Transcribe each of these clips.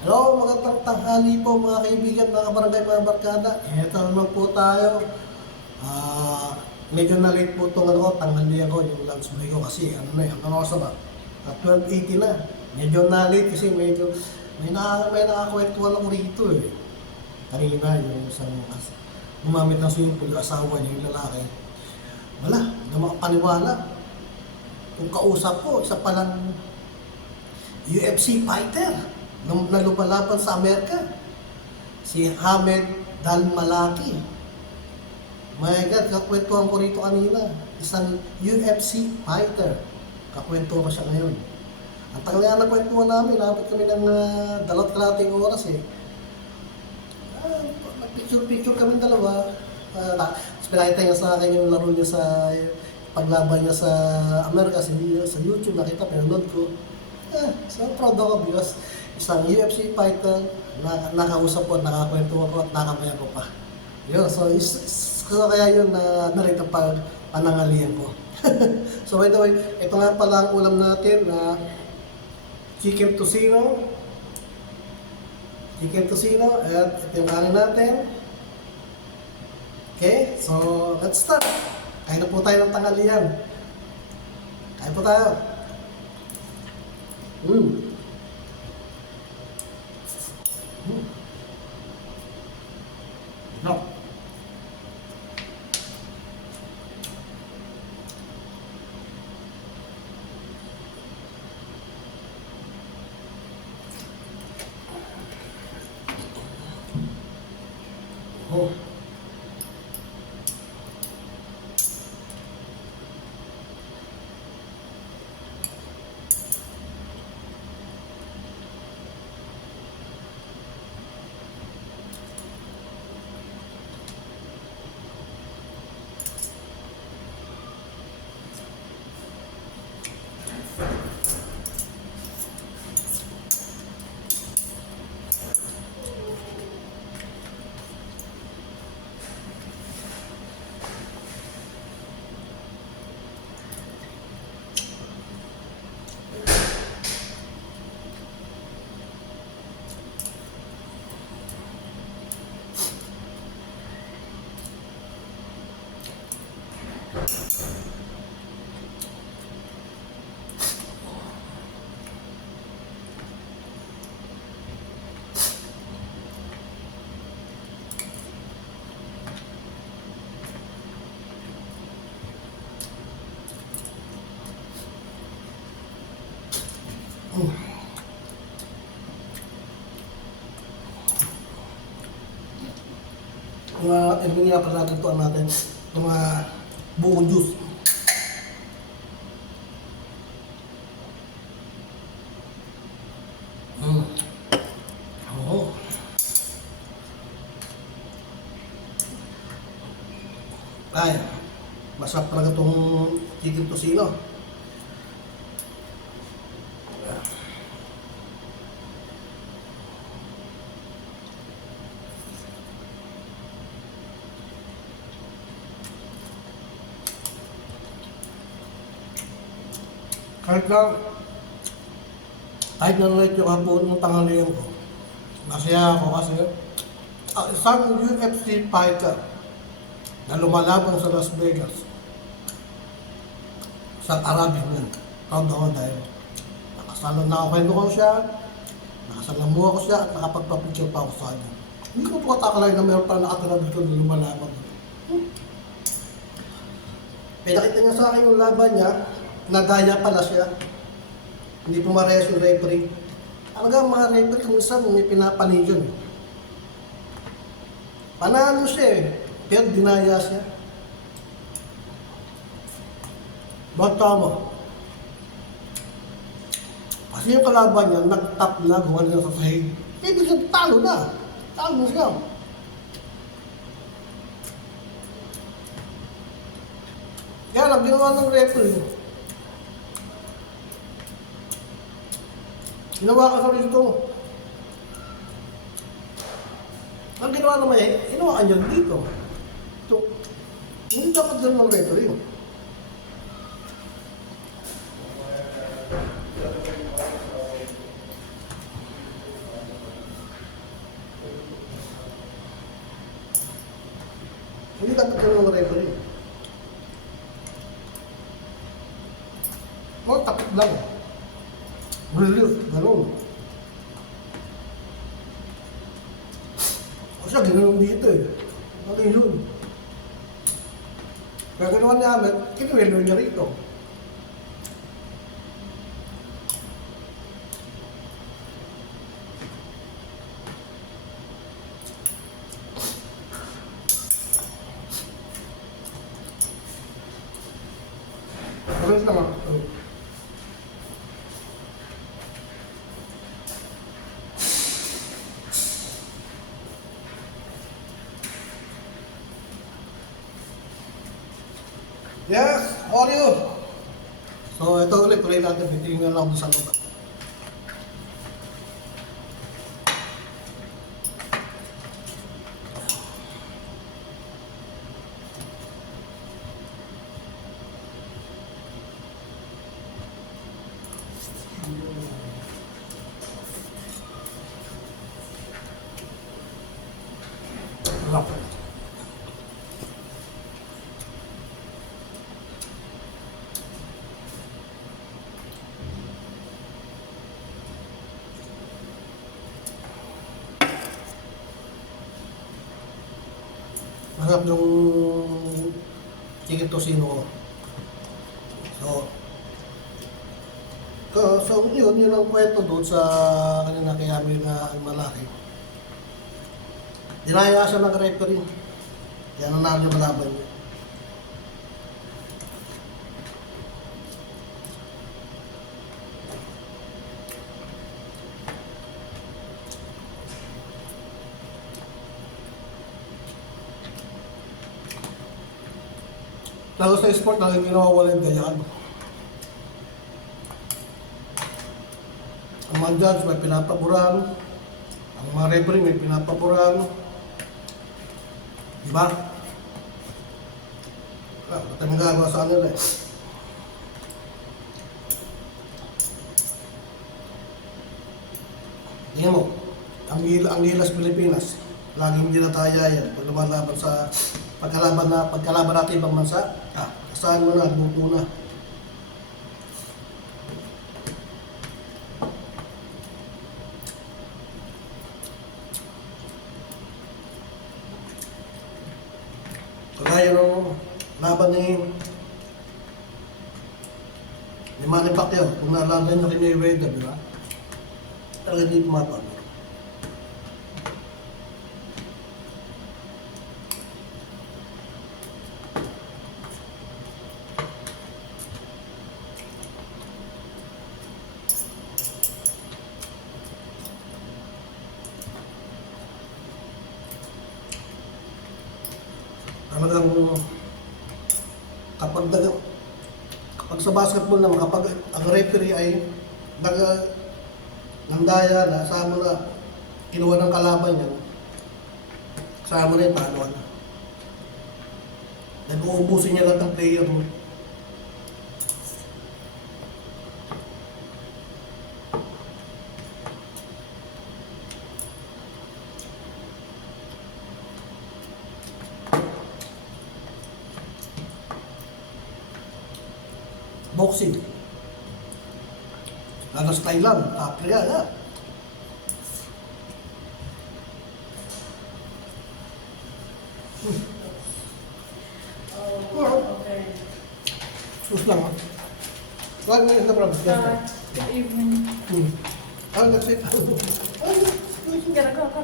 Hello, magandang tanghali po mga kaibigan, mga kabarangay, mga barkada. Ito naman po tayo. Medyo na-late po itong tanghalian ko, yung lunch break ko kasi ano oras na ba? At 12:80 na. Medyo na-late kasi may nakakwentuhan ako rito eh. Kanina yung isang gumamit ng swimming pool, yung asawa niya, yung lalaki. Wala, hindi na makapaniwala. Kung kausap ko, isa palang UFC fighter na lumalaban sa Amerika, si Hamed Dalmalaki. My God, kakwentuhan ko rito kanina, isang UFC fighter. Kakwentuhan ko siya ngayon. Ang tagal nga nagkwentuhan namin, napit kami ng 2 oras eh. Nag-picture kami dalawa. Pinakita niya sa akin yung laro niya sa paglaban niya sa Amerika, sa YouTube, nakita, pinanood ko. So proud ako because isang UFC fighter na nakausap ko at nakakwento ko at nakamaya ko pa. Yun, so kaya yun na narito pag panangalian ko. So by the way, ito nga pala ang ulam natin na chicken tocino. Chicken tocino at ito yung kanin natin. Okay, so let's start. Kain na po tayo ng tanghalian. Kain po tayo. No. Oh. Mga pa natin ito natin itong mga buong juice. Oo. Ay, masarap talaga itong chicken tocino. Kahit na-relate yung hapon ng tanghalian ko, masaya ako kasi isang UFC fighter na lumalaban sa Las Vegas, sa Arabic man. Proud ako dahil nakakwento ko siya, nakasalamuha ko siya at nakapagpa-picture pa ako sa kanya. Hindi ko po katakalain na mayroon pa nakatira dito na lumalaban. Pinakita niya sa akin yung laban niya, nadaya pala siya. Hindi pumarehas yung referee. Talagang mga referee kung minsan may pinapanig yun. Panalo siya eh, pero dinaya siya. Ba't tama? Kasi yung kalaban niya, nag-tap na, gawa niya sa sahig. Ibig sabihin, talo na. Talo na siya. Kaya lang, ginawa ng referee. Ginawa ka sa rito. Ang ginawa naman ginawa ka niyan dito. Ito, hindi dapat doon ng referee. Hindi dapat ganun ang referee. Mga takip lang. Relief, ganun. O siya, ganoon dito eh. Ano yun? Kaya ganoon namin, kinuwelo niya rito. Terus naman. Yes, how are you? So ito ulit, tuloy natin, titingnan lang ako sa lupa. Sarap. Masarap yung chicken tocino ko. So yun ang kwento doon sa kanina kay Amir na ang malaki. Dinaya siya ng referee. Kaya nanalo yung kalaban niya. Lalo sa sport, laging ginawawala yung ganyan. Ang mga judge may pinapaboran, ang mga referee may pinapaboran. Diba? Ito ang magagawa sa kanila eh. Tingnan mo, ang Gilas Pilipinas, laging hindi nataya yan. Pag lumalaban sa pagkalaban natin ibang bansa, kasaan mo na, buto na. Kagaya ng laban ni Manny Pacquiao, kung nalaban niyo kay Mayweather, di ba? Talaga hindi pumapag. Talagang kapag sa basketball naman, kapag ang referee ay nandaya na, saan mo na kinuha ng kalaban yan, saan mo na yung panuan. Nag-uubusin niya lang ng player mo. Boxing. Lalo sa Thailand, Kapria na. Okay. Sus lang ah. Wag mo yung problem. Good evening. That's it. Gotta go.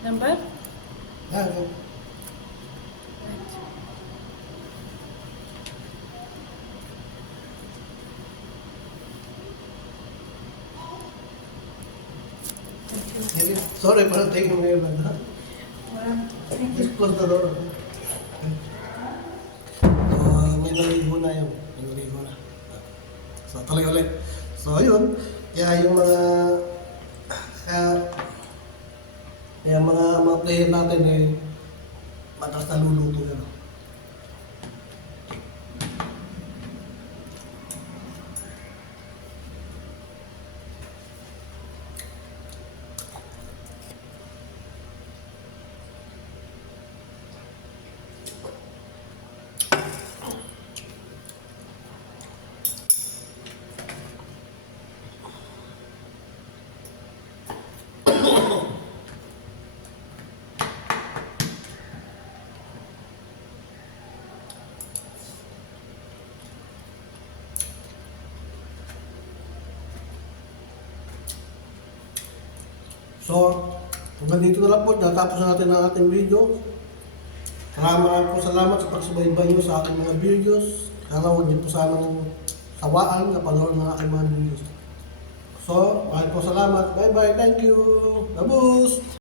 Number? Sorry, parang taking mo yun. Just close the door. May naligo na yun. May naligo na. So, tuloy ulit. So, yun. Kaya yung mga Kaya mga player natin eh, mataas na luluto yan. So, hanggang dito na lang po, natapos na natin ang ating video. Maraming po salamat sa pagsubaybay nyo sa aking mga videos. Sana huwag niyo po sanang sawaan na panoorin ng aking mga videos. So, maraming po salamat. Bye bye, thank you. Babus!